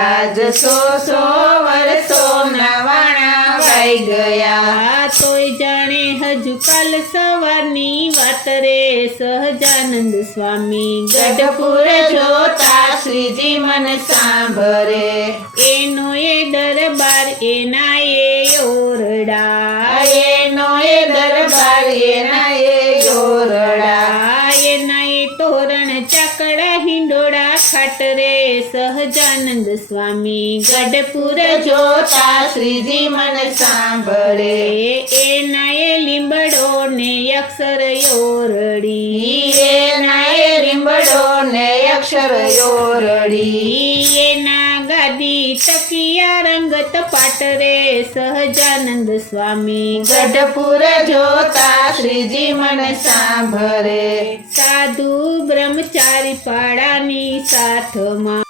આજ 100 વર્ષોના વાણા વાઈ ગયા। તોય જાણે હજુ કાલ સવારની વાત રે સહજાનંદ સ્વામી ગઢપુર જોતા શ્રીજી મન સાંભળે, એનો એ દરબાર એના એ ઓરડા એનો એ દરબાર એના એ ઓરડા, એના એ તોરણ ચાકડા હિંડોળા ખાટ રે સહજાનંદ સ્વામી ગઢપુર જોતા શ્રીજી મન સાંભળે, એના એ લીંબડો ને અક્ષર ઓરડી એના એ લીંબડો ને અક્ષર ઓરડી, એના ગાદી તકિયા રંગત પાટ રે સહજાનંદ સ્વામી ગઢપુર જોતા શ્રીજી મન સાંભળે, સાધુ બ્રહ્મચારી પાડાની સાથમાં